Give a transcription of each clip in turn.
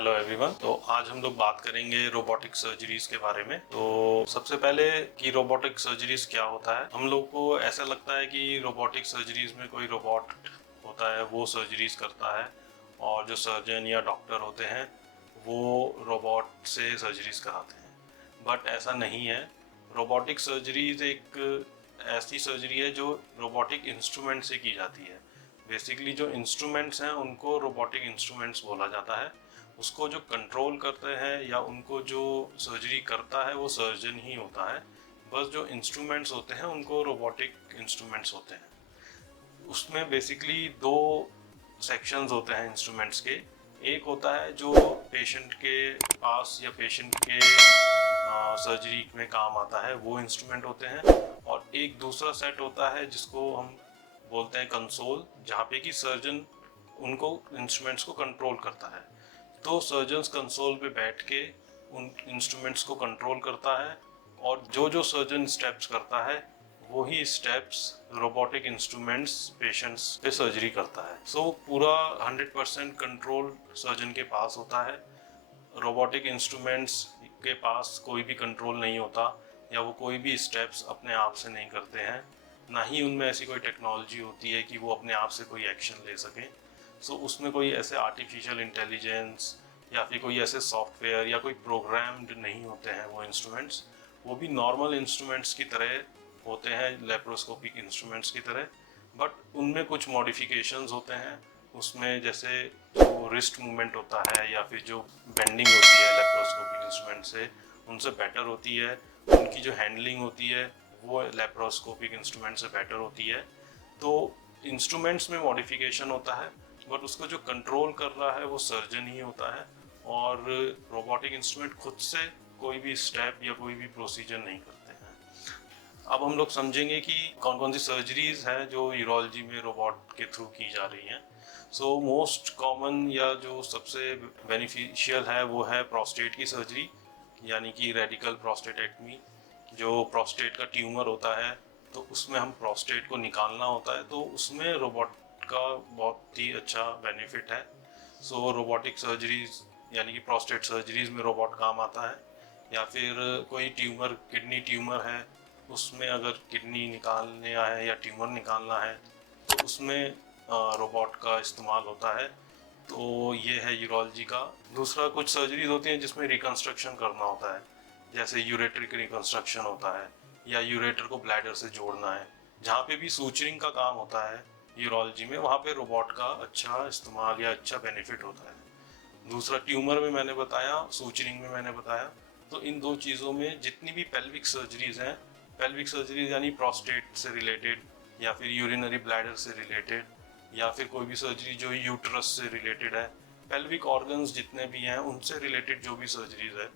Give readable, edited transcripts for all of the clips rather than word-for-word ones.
Hello everyone. तो आज हम लोग बात करेंगे रोबोटिक सर्जरीज के बारे में। तो सबसे पहले कि रोबोटिक सर्जरीज क्या होता है। हम लोग को ऐसा लगता है कि रोबोटिक सर्जरीज में कोई रोबोट होता है, वो सर्जरीज करता है, और जो सर्जन या डॉक्टर होते हैं वो रोबोट से सर्जरीज कराते हैं, बट ऐसा नहीं है। रोबोटिक सर्जरीज एक ऐसी सर्जरी है जो रोबोटिक इंस्ट्रूमेंट से की जाती है। बेसिकली जो इंस्ट्रूमेंट्स हैं उनको रोबोटिक इंस्ट्रूमेंट्स बोला जाता है। उसको जो कंट्रोल करते हैं या उनको जो सर्जरी करता है वो सर्जन ही होता है। बस जो इंस्ट्रूमेंट्स होते हैं उनको रोबोटिक इंस्ट्रूमेंट्स होते हैं। उसमें बेसिकली दो सेक्शंस होते हैं इंस्ट्रूमेंट्स के। एक होता है जो पेशेंट के पास या पेशेंट के सर्जरी में काम आता है, वो इंस्ट्रूमेंट होते हैं। और एक दूसरा सेट होता है जिसको हम बोलते हैं कंसोल, जहाँ पे कि सर्जन उनको इंस्ट्रूमेंट्स को कंट्रोल करता है। तो सर्जन्स कंसोल पे बैठ के उन इंस्ट्रूमेंट्स को कंट्रोल करता है, और जो सर्जन स्टेप्स करता है वही स्टेप्स रोबोटिक इंस्ट्रूमेंट्स पेशेंट्स पे सर्जरी करता है। सो पूरा 100% कंट्रोल सर्जन के पास होता है। रोबोटिक इंस्ट्रूमेंट्स के पास कोई भी कंट्रोल नहीं होता, या वो कोई भी स्टेप्स अपने आप से नहीं करते हैं। ना ही उनमें ऐसी कोई टेक्नोलॉजी होती है कि वो अपने आप से कोई एक्शन ले सकें। सो उसमें कोई ऐसे आर्टिफिशियल इंटेलिजेंस या फिर कोई ऐसे सॉफ्टवेयर या कोई प्रोग्राम्ड नहीं होते हैं वो इंस्ट्रूमेंट्स। वो भी नॉर्मल इंस्ट्रूमेंट्स की तरह होते हैं, लेप्रोस्कोपिक इंस्ट्रूमेंट्स की तरह, बट उनमें कुछ मॉडिफिकेशंस होते हैं। उसमें जैसे जो रिस्ट मूवमेंट होता है या फिर जो बेंडिंग होती है लेप्रोस्कोपिक इंस्ट्रूमेंट से, उनसे बेटर होती है। उनकी जो हैंडलिंग होती है वो लेप्रोस्कोपिक इंस्ट्रूमेंट से बेटर होती है। तो इंस्ट्रूमेंट्स में मॉडिफिकेशन होता है, बट उसको जो कंट्रोल कर रहा है वो सर्जन ही होता है। और रोबोटिक इंस्ट्रूमेंट खुद से कोई भी स्टेप या कोई भी प्रोसीजर नहीं करते हैं। अब हम लोग समझेंगे कि कौन कौन सी सर्जरीज हैं जो यूरोलॉजी में रोबोट के थ्रू की जा रही हैं। सो मोस्ट कॉमन या जो सबसे बेनिफिशियल है वो है प्रोस्टेट की सर्जरी, यानी कि रेडिकल प्रोस्टेटेक्टमी। जो प्रोस्टेट का ट्यूमर होता है तो उसमें हम प्रोस्टेट को निकालना होता है, तो उसमें रोबोट का बहुत ही अच्छा बेनिफिट है। सो रोबोटिक सर्जरीज यानी कि प्रोस्टेट सर्जरीज में रोबोट काम आता है। या फिर कोई ट्यूमर, किडनी ट्यूमर है, उसमें अगर किडनी निकालना है या ट्यूमर निकालना है तो उसमें रोबोट का इस्तेमाल होता है। तो ये है यूरोलॉजी का। दूसरा, कुछ सर्जरीज होती हैं जिसमें रिकंस्ट्रक्शन करना होता है, जैसे यूरेटर रिकंस्ट्रक्शन होता है, या यूरेटर को ब्लैडर से जोड़ना है। जहाँ पे भी सूचरिंग का काम होता है यूरोलॉजी में, वहाँ पे रोबोट का अच्छा इस्तेमाल या अच्छा बेनिफिट होता है। दूसरा, ट्यूमर में मैंने बताया, सूचरिंग में मैंने बताया। तो इन दो चीज़ों में जितनी भी पेल्विक सर्जरीज हैं, पेल्विक सर्जरीज यानी प्रोस्टेट से रिलेटेड या फिर यूरिनरी ब्लैडर से रिलेटेड, या फिर कोई भी सर्जरी जो यूट्रस से रिलेटेड है, पेल्विक ऑर्गन्स जितने भी हैं उनसे रिलेटेड जो भी सर्जरीज है,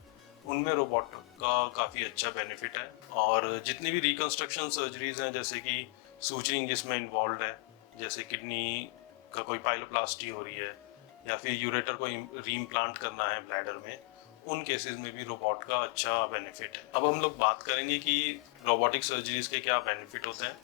उनमें रोबोट का काफ़ी अच्छा बेनिफिट है। और जितनी भी रिकंस्ट्रक्शन सर्जरीज हैं, जैसे कि सूचरिंग जिसमें इन्वॉल्व है, जैसे किडनी का कोई पाइलोप्लास्टी हो रही है या फिर यूरेटर को रीइम्प्लांट करना है ब्लैडर में, उन केसेस में भी रोबोट का अच्छा बेनिफिट है। अब हम लोग बात करेंगे कि रोबोटिक सर्जरीज के क्या बेनिफिट होते हैं।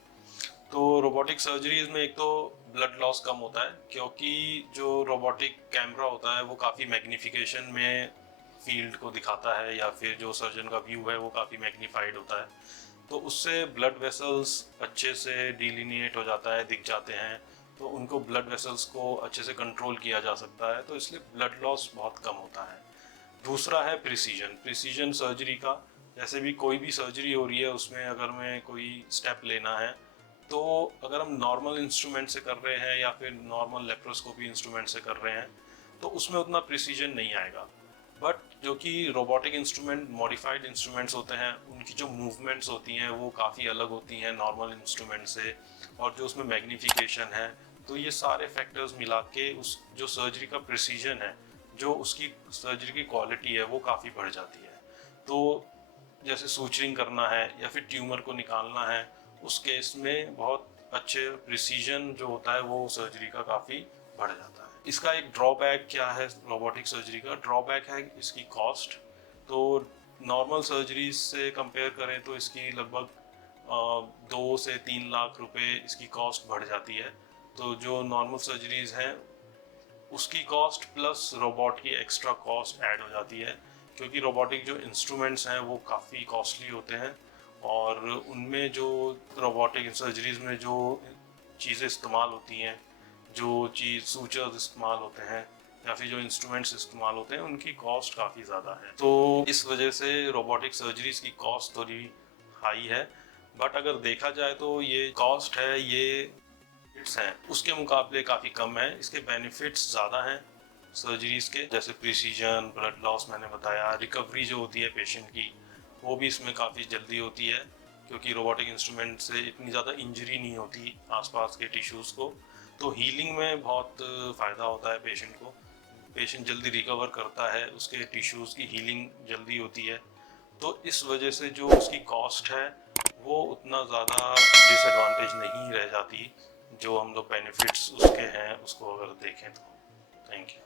तो रोबोटिक सर्जरीज में एक तो ब्लड लॉस कम होता है, क्योंकि जो रोबोटिक कैमरा होता है वो काफ़ी मैग्निफिकेशन में फील्ड को दिखाता है, या फिर जो सर्जन का व्यू है वो काफ़ी मैग्नीफाइड होता है। तो उससे ब्लड वेसल्स अच्छे से डिलिनिएट हो जाता है, दिख जाते हैं। तो उनको ब्लड वेसल्स को अच्छे से कंट्रोल किया जा सकता है, तो इसलिए ब्लड लॉस बहुत कम होता है। दूसरा है प्रिसीजन सर्जरी का। जैसे भी कोई भी सर्जरी हो रही है, उसमें अगर मैं कोई स्टेप लेना है, तो अगर हम नॉर्मल इंस्ट्रूमेंट से कर रहे हैं या फिर नॉर्मल लेप्रोस्कोपी इंस्ट्रूमेंट से कर रहे हैं तो उसमें उतना प्रिसीजन नहीं आएगा। बट जो कि रोबोटिक इंस्ट्रूमेंट, मॉडिफाइड इंस्ट्रूमेंट्स होते हैं, उनकी जो मूवमेंट्स होती हैं वो काफ़ी अलग होती हैं नॉर्मल इंस्ट्रूमेंट से, और जो उसमें मैग्नीफिकेशन है, तो ये सारे फैक्टर्स मिला के उस जो सर्जरी का प्रिसीजन है, जो उसकी सर्जरी की क्वालिटी है, वो काफ़ी बढ़ जाती है। तो जैसे सूचरिंग करना है या फिर ट्यूमर को निकालना है, उस केस में बहुत अच्छे प्रिसीजन जो होता है वो सर्जरी का काफ़ी बढ़ जाता है। इसका एक ड्रॉबैक क्या है रोबोटिक सर्जरी का? ड्रॉबैक है इसकी कॉस्ट। तो नॉर्मल सर्जरीज से कंपेयर करें तो इसकी लगभग 2 से 3 लाख रुपए इसकी कॉस्ट बढ़ जाती है। तो जो नॉर्मल सर्जरीज हैं उसकी कॉस्ट प्लस रोबोट की एक्स्ट्रा कॉस्ट ऐड हो जाती है, क्योंकि रोबोटिक जो इंस्ट्रूमेंट्स हैं वो काफ़ी कॉस्टली होते हैं और उनमें जो रोबोटिक सर्जरीज में जो चीज़ें इस्तेमाल होती हैं, जो चीज़ सूचर्स इस्तेमाल होते हैं या फिर जो इंस्ट्रूमेंट्स इस्तेमाल होते हैं, उनकी कॉस्ट काफ़ी ज़्यादा है। तो इस वजह से रोबोटिक सर्जरीज की कॉस्ट थोड़ी हाई है। बट अगर देखा जाए तो ये कॉस्ट है, ये हैं उसके मुकाबले काफ़ी कम है। इसके बेनिफिट्स ज़्यादा हैं सर्जरीज के, जैसे प्रिसीजन, ब्लड लॉस मैंने बताया, रिकवरी जो होती है पेशेंट की वो भी इसमें काफ़ी जल्दी होती है, क्योंकि रोबोटिक इंस्ट्रूमेंट से इतनी ज़्यादा इंजरी नहीं होती आसपास के टिश्यूज़ को। तो हीलिंग में बहुत फ़ायदा होता है पेशेंट को, पेशेंट जल्दी रिकवर करता है, उसके टिश्यूज़ की हीलिंग जल्दी होती है। तो इस वजह से जो उसकी कॉस्ट है वो उतना ज़्यादा डिसएडवांटेज नहीं रह जाती, जो हम लोग बेनिफिट्स उसके हैं उसको अगर देखें तो। Thank you.